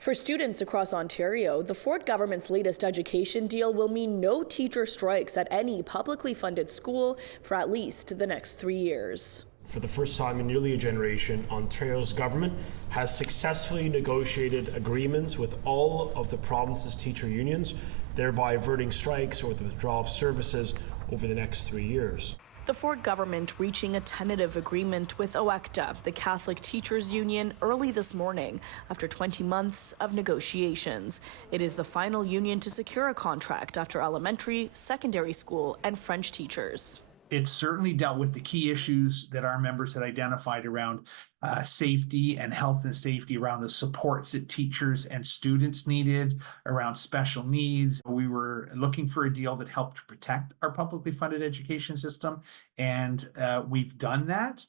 For students across Ontario, the Ford government's latest education deal will mean no teacher strikes at any publicly funded school for at least the next 3 years. For the first time in nearly a generation, Ontario's government has successfully negotiated agreements with all of the province's teacher unions, thereby averting strikes or the withdrawal of services over the next 3 years. The Ford government reaching a tentative agreement with OECTA, the Catholic Teachers Union, early this morning after 20 months of negotiations. It is the final union to secure a contract after elementary, secondary school, and French teachers. It certainly dealt with the key issues that our members had identified around safety and health and safety, around the supports that teachers and students needed, around special needs. We were looking for a deal that helped to protect our publicly funded education system, and we've done that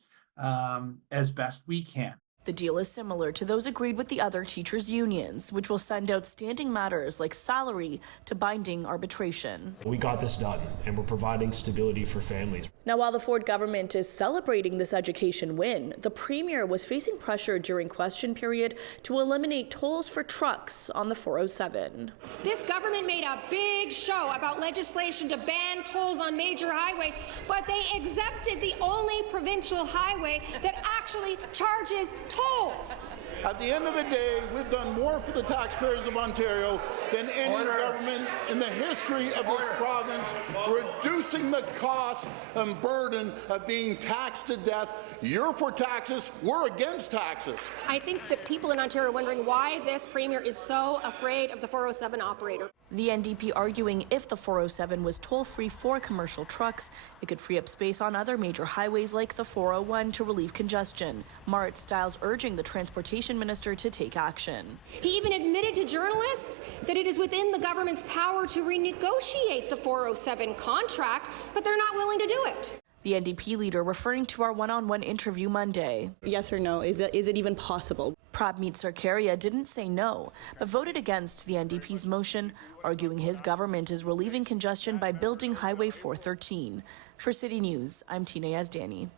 as best we can. The deal is similar to those agreed with the other teachers' unions, which will send outstanding matters like salary to binding arbitration. We got this done, and we're providing stability for families. Now, while the Ford government is celebrating this education win, the Premier was facing pressure during question period to eliminate tolls for trucks on the 407. This government made a big show about legislation to ban tolls on major highways, but they exempted the only provincial highway that actually charges tolls. At the end of the day, we've done more for the taxpayers of Ontario than any government in the history of this province, reducing the cost and burden of being taxed to death. You're for taxes, we're against taxes. I think that people in Ontario are wondering why this Premier is so afraid of the 407 operator. The NDP arguing if the 407 was toll-free for commercial trucks, it could free up space on other major highways like the 401 to relieve congestion. Marit Stiles urging the transportation minister to take action. He even admitted to journalists that it is within the government's power to renegotiate the 407 contract, but they're not willing to do it. The NDP leader referring to our one-on-one interview Monday. Yes or no? Is it even possible? Prabmeet Sarkaria didn't say no, but voted against the NDP's motion, arguing his government is relieving congestion by building Highway 413. For City News, I'm Tina Yazdani.